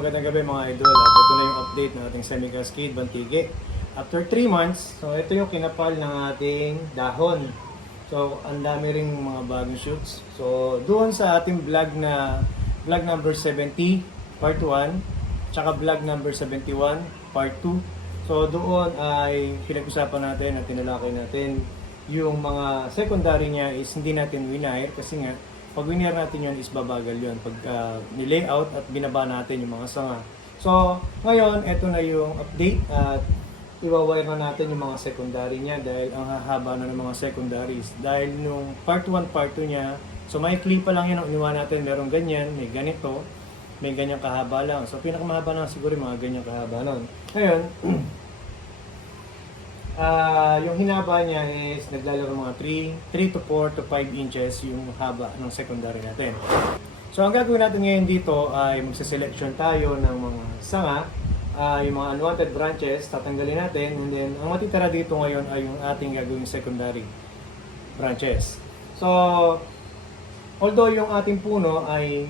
Magandang gabi mga idol at ito na yung update ng ating semi-cascade Bantige. After 3 months, so ito yung kinapal ng ating dahon. So ang dami ring mga bagong shoots. So doon sa ating vlog number 70 part 1 tsaka vlog number 71 part 2. So doon ay pinag-usapan natin at tinalakay natin yung mga secondary niya is hindi natin winire kasi nga pag winire natin yun is babagal yun pag ni-layout at binaba natin yung mga sanga. So ngayon ito na yung update at iwa-wire na natin yung mga secondary niya dahil ang hahaba na ng mga secondaries. Dahil nung part 1, part 2 niya, so may clip pa lang yun ang iniwan natin, meron ganyan, may ganito, may ganyang kahaba lang. So pinakamahaba lang siguro yung mga ganyang kahaba nun. Ngayon, yung hinaba niya is naglalaro mga 3 to 4 to 5 inches yung haba ng secondary natin. So ang gagawin natin ngayon dito ay magsiselection tayo ng mga sanga, yung mga unwanted branches, tatanggalin natin, and then ang matitira dito ngayon ay yung ating gagawing secondary branches. So although yung ating puno ay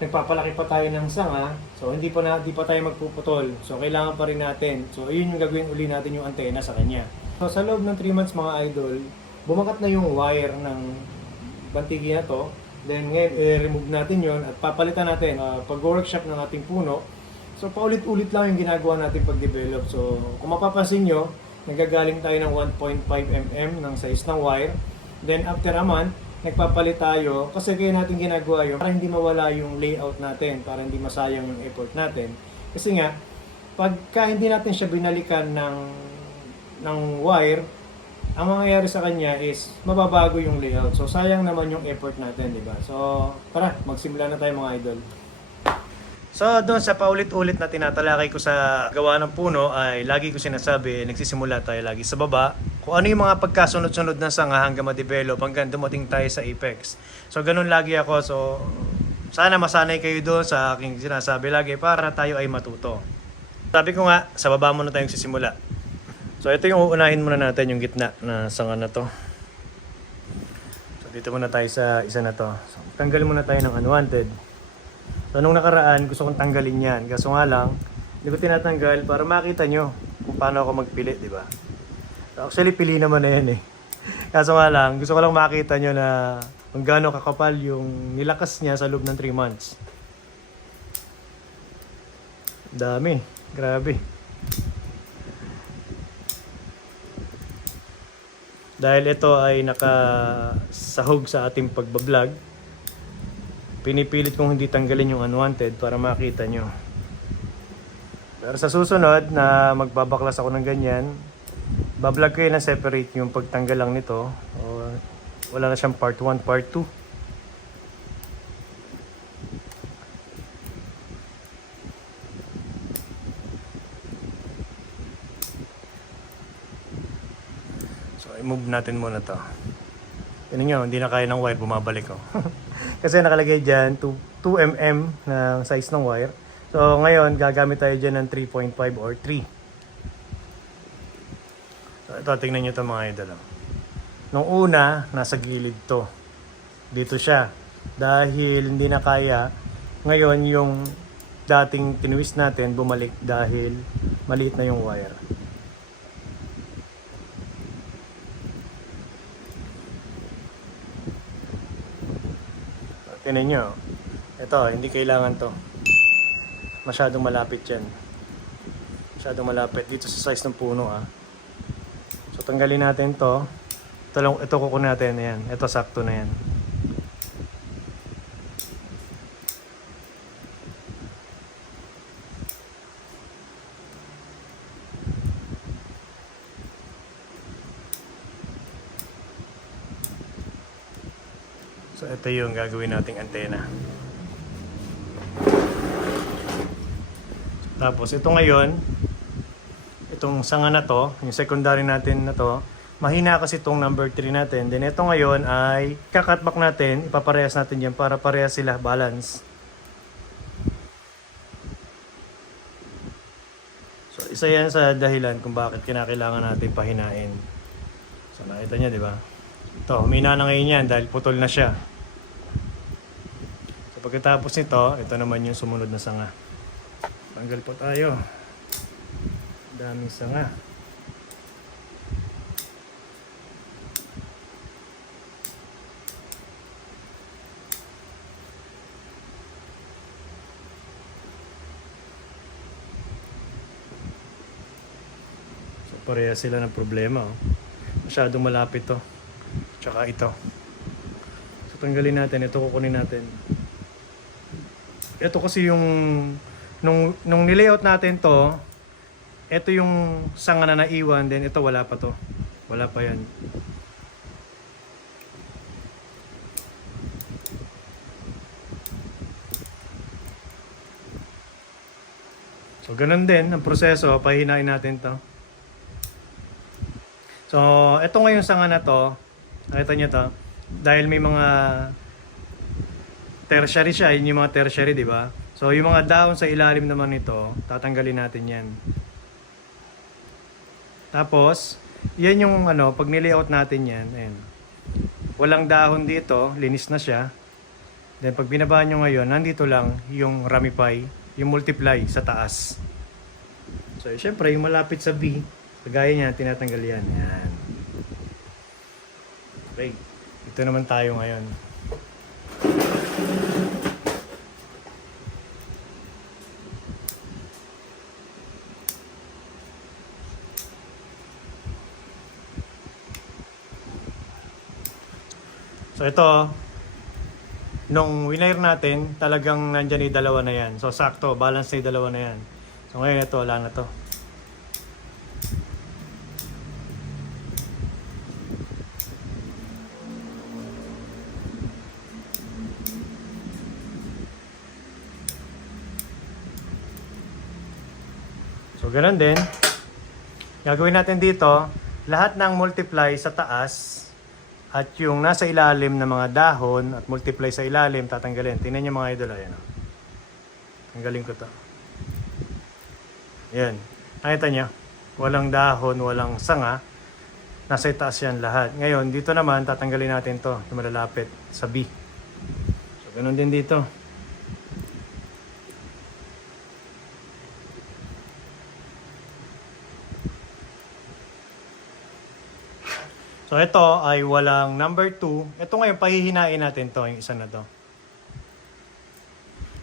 nagpapalaki pa tayo ng sanga, so hindi pa tayo magpuputol. So kailangan pa rin natin. So yun yung gagawin uli natin yung antena sa kanya. So sa loob ng 3 months mga idol, bumakat na yung wire ng bantigi na to. Then ngayon i-remove natin yon at papalitan natin pag-workshop ng ating puno. So paulit-ulit lang yung ginagawa natin pag-develop. So kung mapapansin nyo, nagagaling tayo ng 1.5 mm ng size ng wire. Then after a month, nagpapalit tayo kasi kaya natin ginagawa yun para hindi mawala yung layout natin, para hindi masayang yung effort natin. Kasi nga, pagka hindi natin siya binalikan ng wire, ang mangyayari sa kanya is mababago yung layout. So sayang naman yung effort natin, di ba? So tara, magsimula na tayo mga idol. So doon sa paulit-ulit na tinatalakay ko sa gawa ng puno ay lagi ko sinasabi, nagsisimula tayo lagi sa baba. Kung ano yung mga pagkasunod-sunod na sanga hanggang ma-develop hanggang dumating tayo sa apex. So ganun lagi ako. So sana masanay kayo doon sa aking sinasabi lagi para tayo ay matuto. Sabi ko nga, sa baba muna tayong sisimula. So ito yung uunahin muna natin yung gitna na sanga na to. So dito muna tayo sa isa na to. So tanggalin muna tayo ng unwanted. So nung nakaraan, gusto kong tanggalin yan. Kaso nga lang, hindi ko tinatanggal para makita nyo kung paano ako magpili, di ba? So, actually, pili naman na yan eh. Kaso nga lang, gusto ko lang makita nyo na kung gaano kakapal yung nilakas niya sa loob ng 3 months. Dami. Grabe. Dahil ito ay nakasahog sa ating pagbablog, pinipilit kong hindi tanggalin yung unwanted para makita nyo. Pero sa susunod na magbabaklas ako ng ganyan, bablog ko yun na separate yung pagtanggal lang nito. O, wala na siyang part 1, part 2. So i-move natin muna to. Tignan nyo, hindi na kaya ng wire, bumabalik ko. Kasi nakalagay dyan 2 mm na size ng wire. So ngayon gagamit tayo dyan ng 3.5 or 3. So ito, tingnan nyo ito mga idol. Nung una, nasa gilid to. Dito siya. Dahil hindi na kaya, ngayon yung dating tinwist natin bumalik dahil maliit na yung wire. Tingnan nyo. Ito, hindi kailangan to. Masyadong malapit yan. Masyadong malapit dito sa size ng puno So tanggalin natin to. Ito kukunin natin. Ayan. Ito sakto na yan. So ito yung gagawin nating antena. Tapos ito ngayon, itong sanga na to, yung secondary natin na to, mahina kasi itong number 3 natin. Then ito ngayon ay kakatback natin, ipaparehas natin yan para parehas sila balance. So isa yan sa dahilan kung bakit kinakailangan natin pahinain. So nakita nyo, di ba? Ito, humina na ngayon yan dahil putol na siya. So pagkatapos nito, ito naman yung sumunod na sanga. Tanggal po tayo. Daming sanga. So pareha sila ng problema. Oh. Masyadong malapit to. Tsaka ito. So tanggalin natin. Ito kukunin natin. Ito kasi yung nung nilayout natin to, ito yung sanga na naiwan, then ito wala pa to. Wala pa yan. So ganun din ang proseso, pahinain natin to. So ito ngayon sanga na to, nakita niyo to, dahil may mga tertiary siya, yun yung mga tertiary, di ba? So yung mga dahon sa ilalim naman nito, tatanggalin natin yan. Tapos, yan yung ano, pag nilayout natin yan, ayan. Walang dahon dito, linis na siya. Then pag binaba nyo ngayon, nandito lang yung ramify, yung multiply sa taas. So syempre, yung malapit sa B, kagaya niya, tinatanggal yan. Yan. Okay, ito naman tayo ngayon. So ito, nung winire natin, talagang nandyan yung dalawa na yan. So sakto, balance na yung dalawa na yan. So ngayon ito, wala na to. So ganun din. Gagawin natin dito, lahat ng multiply sa taas, at yung nasa ilalim ng mga dahon at multiply sa ilalim, tatanggalin. Tingnan niyo mga idol, ayan o. Tanggalin ko to. Ayan. Nakita niyo? Walang dahon, walang sanga. Nasa itaas yan lahat. Ngayon, dito naman, tatanggalin natin to. Yung malalapit sa B. So, ganun din dito. So ito ay walang number 2. Ito ngayon pahihinain natin to, yung isa na to.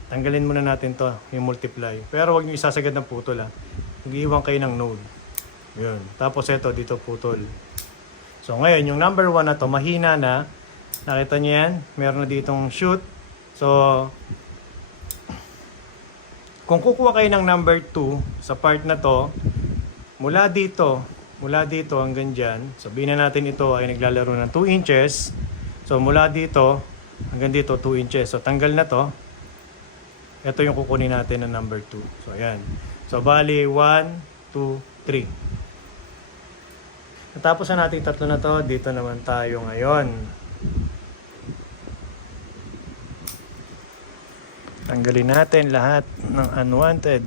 Tanggalin muna natin to, yung multiply. Pero wag niyo isasagad ng putol ah. Mag-iwan kayo ng node. Yun. Tapos ito dito putol. So ngayon yung number 1 na to mahina na. Nakita niyo yan? Meron na ditong shoot. So kung kukuha kayo ng number 2 sa part na to, mula dito hanggang dyan, sabihin na natin ito ay naglalaro ng 2 inches. So mula dito hanggang dito 2 inches. So tanggal na to. Ito yung kukunin natin na number 2. So ayan. So bali 1, 2, 3. Natapos na natin tatlo na to. Dito naman tayo ngayon. Tanggalin natin lahat ng unwanted.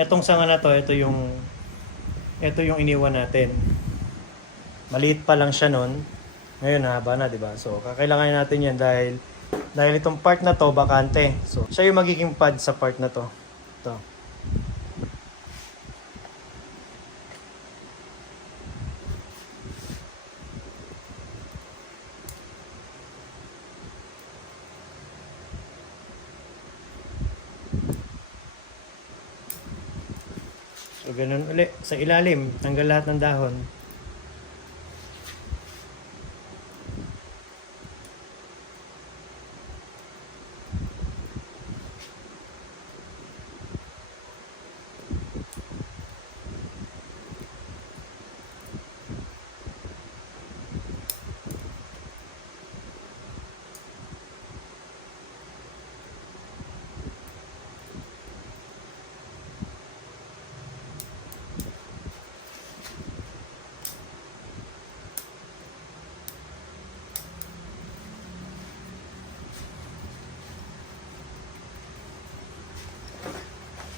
Etong sanga na to, ito yung iniwan natin. Maliit pa lang siya noon. Ngayon haba na, 'di ba? So, kakailanganin natin 'yan dahil itong part na to bakante. So, siya yung magiging pad sa part na to. Ito. So, ganun ulit. Sa ilalim, tanggal lahat ng dahon.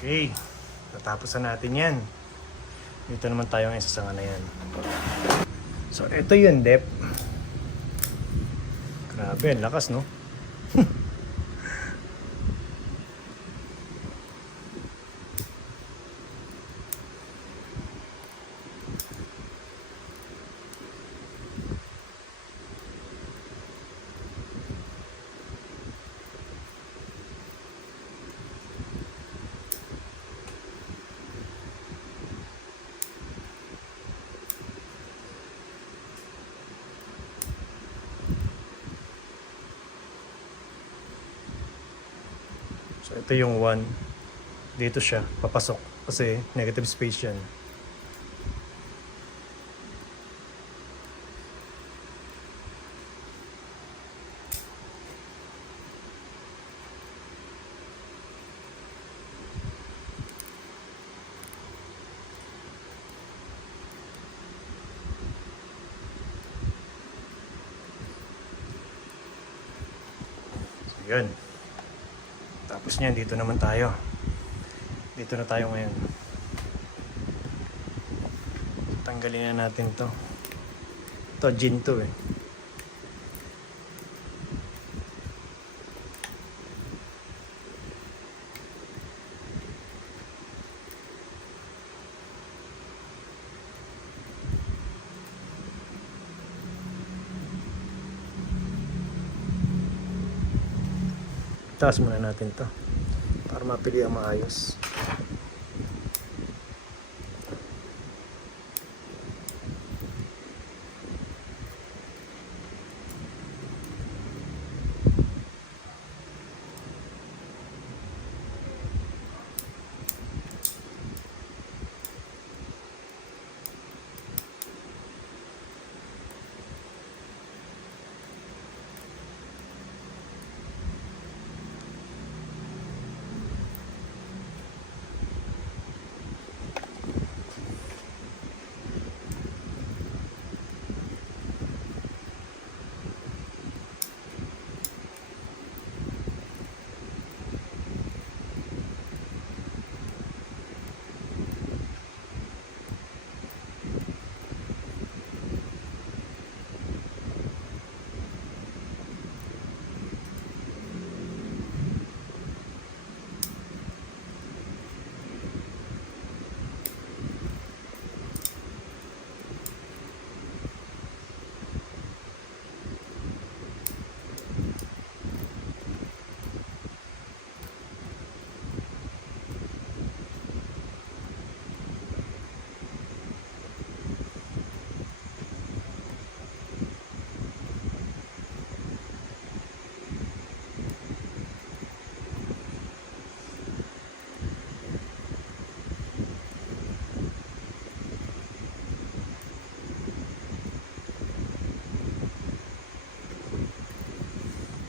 Okay. Natapos na natin yan. Dito naman tayo ngayon sa sanga na yan. So, ito yung depth. Grabe, ang lakas, no? So, ito yung 1. Dito siya, papasok. Kasi negative space yan. So, yun. Tapos niyan, dito naman tayo. Dito na tayo ngayon. Tanggalin na natin to. Ito, gin to eh. Taas muna natin to para mapili ang maayos.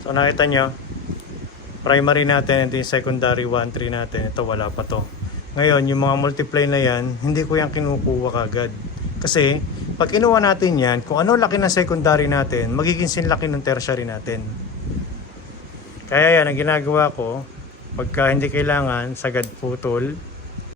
So nakita nyo, primary natin, ito yung secondary 1, 3 natin, ito wala pa to. Ngayon, yung mga multiply na yan, hindi ko yan kinukuha kagad. Kasi, pag kinuha natin yan, kung ano laki ng secondary natin, magiging sinlaki ng tertiary natin. Kaya yan, ang ginagawa ko, pagka hindi kailangan, sagad putol,